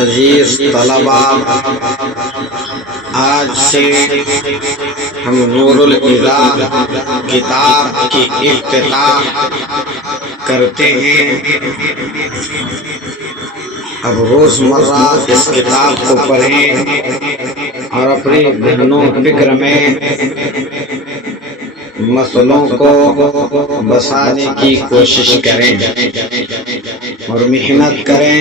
عزیز طلبا، آج سے ہم نور الہدیٰ کتاب کی افتتاح کرتے ہیں۔ اب روزمرہ اس کتاب کو پڑھیں اور اپنی ذہنوں فکر میں مسئلوں کو بسانے کی کوشش کریں اور محنت کریں۔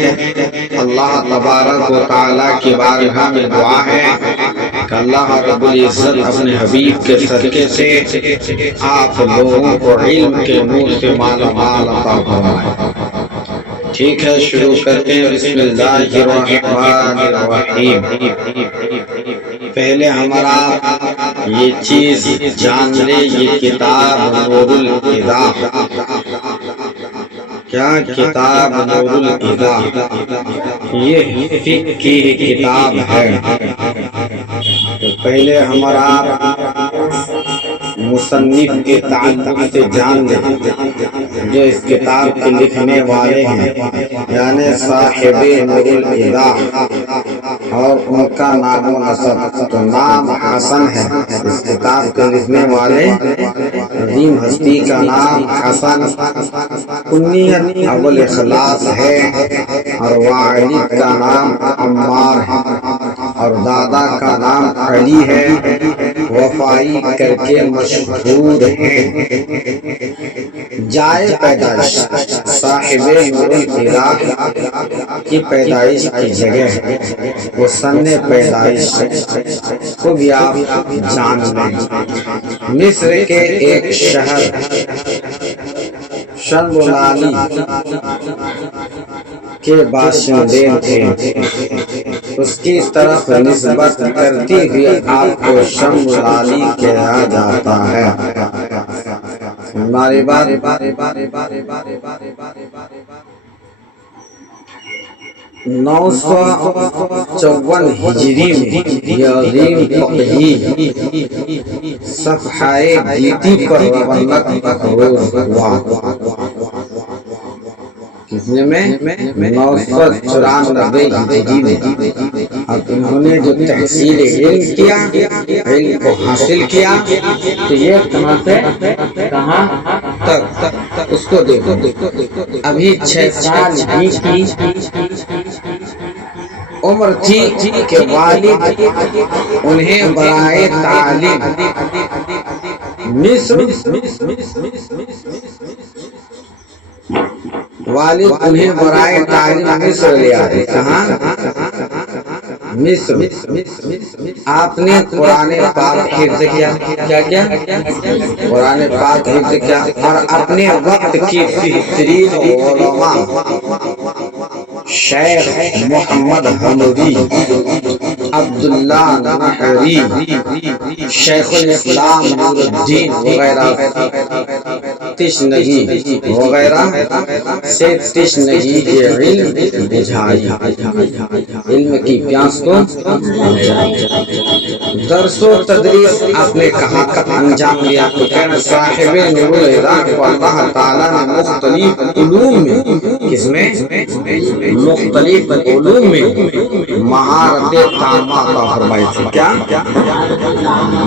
اللہ تبارک و تعالیٰ کی بارگاہ میں دعا ہے کہ اللہ رب العزت اپنے حبیب کے صدقے سے آپ لوگوں کو علم کے نور سے مالا مال عطا فرمائے۔ ٹھیک ہے، شروع کرتے ہیں۔ بسم اللہ الرحمن الرحیم۔ پہلے ہمارا یہ چیز جان لے، یہ کتاب نور الہدیٰ، کیا کتاب نور الہدیٰ، یہ فقہ کی کتاب ہے۔ تو پہلے ہمارا مصنف کے تعلق سے جان لیں، جو اس کتاب کے لکھنے والے ہیں، یعنی صاحب نور الہدیٰ، اور ان کا نام و نسب۔ تو نام حسن ہے، اس کتاب کے لکھنے والے عظیم ہستی کا نام حسن، کنیت ابو الاخلاص ہے، اور والد کا نام عمار ہے، اور دادا کا نام علی ہے، وفائی کر کے مشہور ہیں۔ جائے پیدائش صاحب نور الہدیٰ کی پیدائش کی جگہ، وہ سن پیدائش کو بھی آپ جان لیں۔ مصر کے ایک شہر شنبلالی کے باشندے تھے۔ اس کی طرف نسبت کرتی ہوئی آپ کو شنبلالی کہا جاتا ہے۔ ہماری بات 954 ہجری میں یہ عظیم فقیہ صفحہ گیتی پر مروز ہوا۔ کتنے میں؟ 994 ہجری میں۔ اب انہوں نے جو تحصیل علم کیا، علم کو حاصل کیا، تو یہ کہاں سے کہاں تک، اس کو دیکھو۔ ابھی 6 سال ہی کی عمر تھی کہ والد انہیں برائے تعلیم مصر لے آئے۔ کہاں؟ مصر۔ آپ نے قرآن پاک حفظ کیا، کیا قرآن پاک حفظ کیا، اور اپنے وقت کی بہترین علماء شیخ محمد حمودی، عبداللہ نحوی، شیخ الاسلام نور الدین وغیرہ تشنگی وغیرہ سے تشنگی کے علم بجھائی، علم کی پیاس کو بجھائی۔ درس و تدریس آپ نے کہاں کا انجام دیا؟ تو کہنا صاحب نور الہدیٰ کو اللہ تعالیٰ نے مختلف علوم میں، کس میں؟ مختلف علوم میں مہارت تامہ عطا فرمائی تھی۔ کیا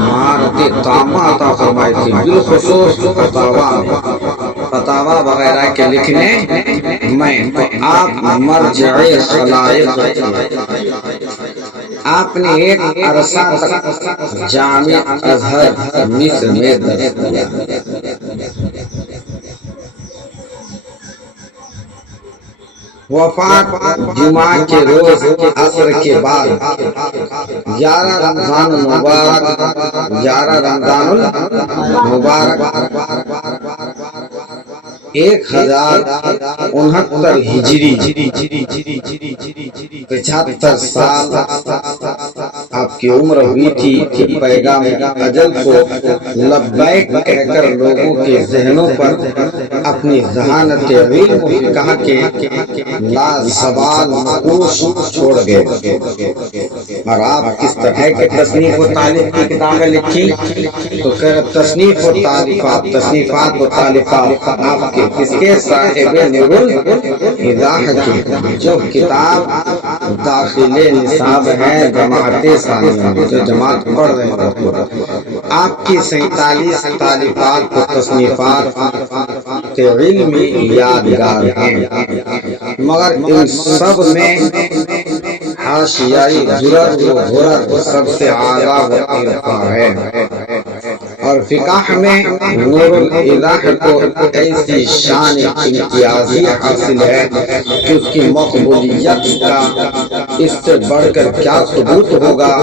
مہارت تامہ عطا فرمائی تھی؟ بالخصوص فتاوا وغیرہ کے لکھنے میں آپ مرجع خلائق۔ آپ نے ایک عرصہ تک جامع ازہر مصر میں درس دیا۔ وفات جمعہ کے روز عصر کے بعد 11 رمضان المبارک 1069 ہجری 75 سال آپ کی عمر ہوئی تھی کہ پیغام اجل کو لبیک کہہ کر لوگوں کے ذہنوں پر اپنی ذہانت علم و فقہ کے لازوال نقوش چھوڑ گئے، اور آپ کس طرح کے تصنیف و تالیف کی کتابیں لکھی؟ تو تصنیف و تالیفات، تصنیفات و تالیفات آپ کے کس کے؟ صاحب نور الایضاح کی، جو کتاب داخل نصاب ہے جماعت ثانیہ، جو جماعت پڑھ رہے ہیں، آپ کی 47 تالیفات و تصنیفات علمی یادگار ہیں، مگر ان سب میں حاشیائی جرر و غرر سب سے اعلیٰ و ارفع ہے، اور فقہ میں نور الایضاح کو ایسی شان امتیازی حاصل ہے کہ اس کی مقبولیت کا اس سے بڑھ کر کیا ثبوت ہوگا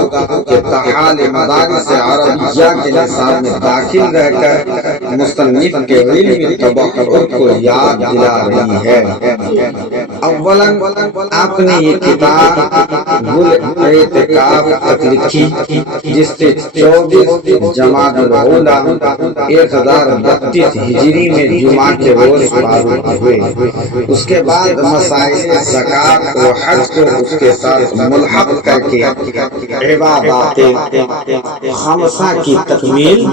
کہ تحال مدارس عربیہ کے نصاب میں داخل رہ کر مصنف کے علمی تبحر کو یاد دلا رہی ہے۔ اولاً آپ نے یہ کتاب گل اعتکاف تک لکھی، جس سے 24 جمادی الاولیٰ 1032 ہجری میں جمعہ کے روز فارغ ہوئے۔ اس کے بعد مسائل زکوٰۃ و حج کو اس کے ساتھ ملحق کر کے عبادات خمسہ کی تکمیل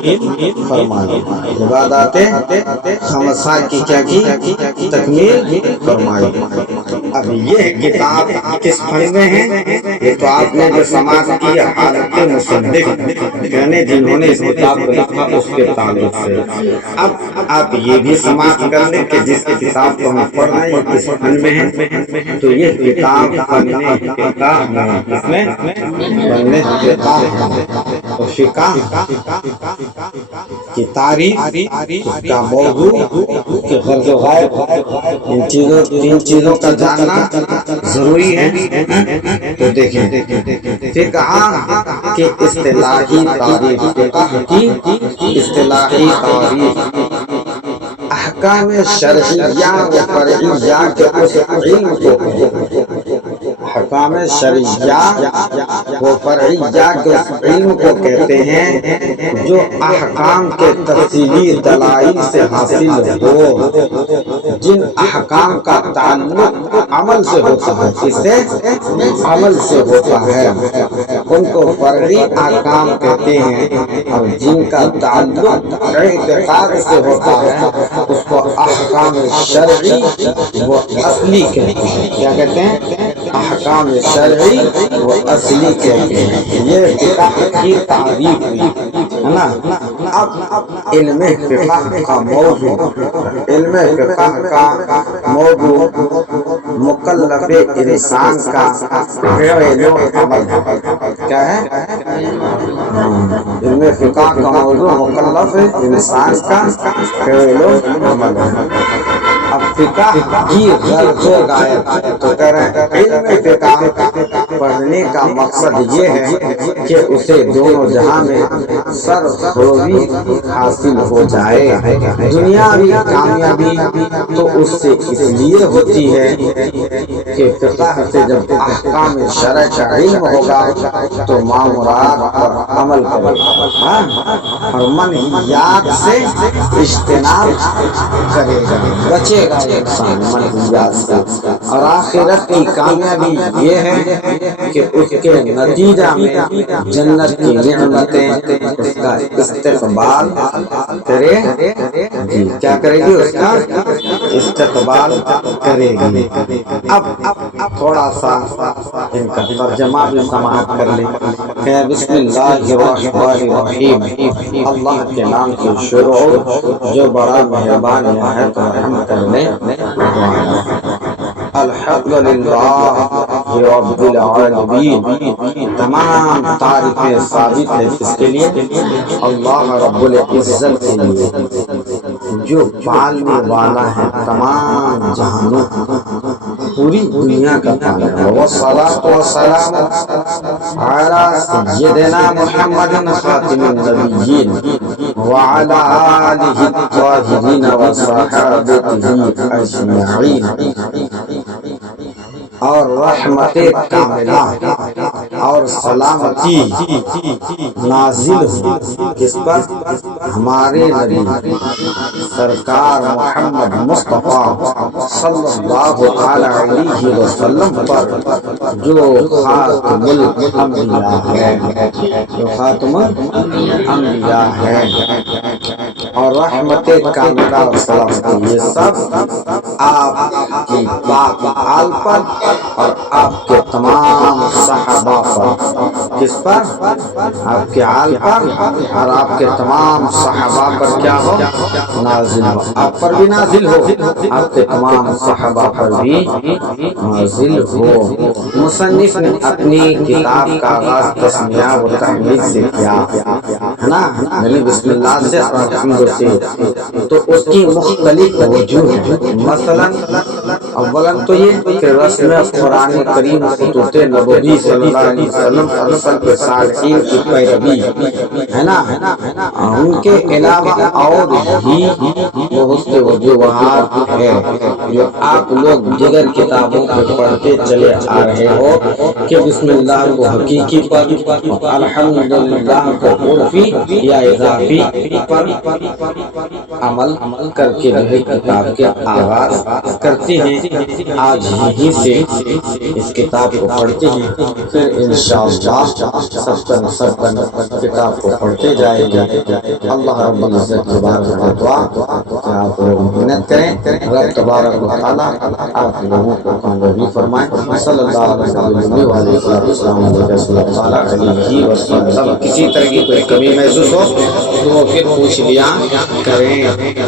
فرمائی، عبادات خمسہ کی کیا کی؟ تکمیل فرمائی۔ اب یہ کتاب کس فن میں ہے؟ یہ تو آپ نے جو سماعت کی حالت مصنف یعنی جنہوں نے اس کتاب کو لکھا اس کے تعلق سے۔ اب آپ یہ بھی سماعت کر لیں کہ جس کتاب کو ہم پڑھ رہے ہیں یہ کس فن میں ہے، تو یہ کتاب فن فقہ ہے، اس میں فن فقہ اور فقہ کی تعریف، اس کا موضوع، اس کے غرض و غائب، ان تین چیزوں کا جاننا ضروری ہے۔ تو دیکھیں فقہ کے اصطلاحی تعریف، فقہ کی اصطلاحی تعریف احکام شرعیہ و فرعیہ کے اس علم کو، احکام شرعیہ و فرعیہ کے اس علم کو کہتے ہیں جو احکام کے تفصیلی دلائل سے حاصل ہو، جن احکام کا تعلق عمل سے ہوتا ہے، اس سے عمل سے ہوتا ہے، ان کو فرعی احکام کہتے ہیں، اور جن کا تعلق اعتقاد سے ہوتا ہے اس کو احکام شرعی و اصلی کہتے ہیں۔ کیا کہتے ہیں؟ احکام شرعی و اصلی کہتے ہیں۔ یہ فقہ کی تعریف ہوئی ہے نا۔ اب علم فقہ کا موضوع، علم فقہ کا موضوع مکلف انسان کا فعل و عمل کیا ہے؟ علم فقہ کا موضوع مکلف انسان کا فعل و عمل ہے۔ اب فقہ کی غرض و غایت تو کہہ رہے ہیں علم فقہ پڑھنے کا مقصد یہ ہے کہ اسے دونوں جہاں میں سرفروزی حاصل ہو جائے۔ دنیاوی کامیابی تو اس سے اس لیے ہوتی ہے کہ فقہ سے جب احکام شرع کا علم ہوگا تو معمورات پر عمل کرے گا اور منہیات سے اجتناب کرے گا، بچے گا انسان منہیات سے، اور آخرت کی کامیابی یہ ہے کہ اس کے نتیجہ میں جنت کی نعمتیں اس کا استقبال کرے گی۔ کیا کرے گی؟ اس کا استقبال کرے گی۔ اب تھوڑا سا ان کا ترجمہ بھی سماعت کر لیں کہ بسم اللہ الرحمن الرحیم، اللہ کے نام سے شروع جو بڑا مہربان ہے تو رحم کرنے والا۔ الحمدللہ رب العالمین، تمام تعریفیں ثابت ہے کس کے لیے؟ اللہ رب العزت کے لیے، جو پالنے والا ہے تمام جہانوں، پوری دنیا کا پالنے والا۔ والصلاۃ والسلام علی سیدنا محمد خاتم النبیین وعلی آلہ الطاہرین وصحابتہ اجمعین، اور رحمت کاملہ اور سلامتی نازل ہو کس پر؟ ہمارے نبی سرکار محمد مصطفیٰ صلی اللہ علیہ وسلم پر جو خاتم الانبیاء ہے، جو خاتم الانبیاء ہے، اور رحمت کاملہ اور سلامتی، یہ سب آپ کی پاک آل پر اور آپ کے تمام صحابہ پر۔ کس پر؟ آپ کے آل پر اور آپ کے تمام صحابہ پر کیا ہو؟ نازل ہو۔ آپ پر بھی نازل ہو، آپ کے تمام صحابہ پر بھی نازل ہو۔ مصنف نے اپنی کتاب کا آغاز تسمیہ و تحمید سے کیا ہے نا، یعنی بسم اللہ سے اور الحمد سے، تو اس کی مختلف وجوہ ہیں۔ مثلا اولاً تو یہ کہ رسم قرآن کریم خطوط نبوی صلی اللہ علیہ وسلم اور سلف صالحین کی پیروی ہے نا، ان کے علاوہ اور بھی بہت سے وجوہات ہیں جو آپ لوگ دیگر کتابوں پہ پڑھتے چلے آ رہے ہو کہ بسم اللہ کو حقیقی پر، الحمدللہ کو عرفی یا اضافی پر عمل کر کے جو ہے کتاب کے آغاز کرتے ہیں۔ آج یہیں سے اس کتاب کو پڑھتے ہیں، پھر انشاءاللہ سب کتاب کو پڑھتے جائیں گے۔ اللہ رب العزت تبارک و دعا کہ آپ لوگ محنت کریں، رب تبارک و تعالیٰ آپ لوگوں کو کامیابی فرمائے۔ صلی اللہ علیہ وسلم۔ کسی طرح کی کوئی کمی محسوس ہو تو وہ پھر پوچھ لیا کریں۔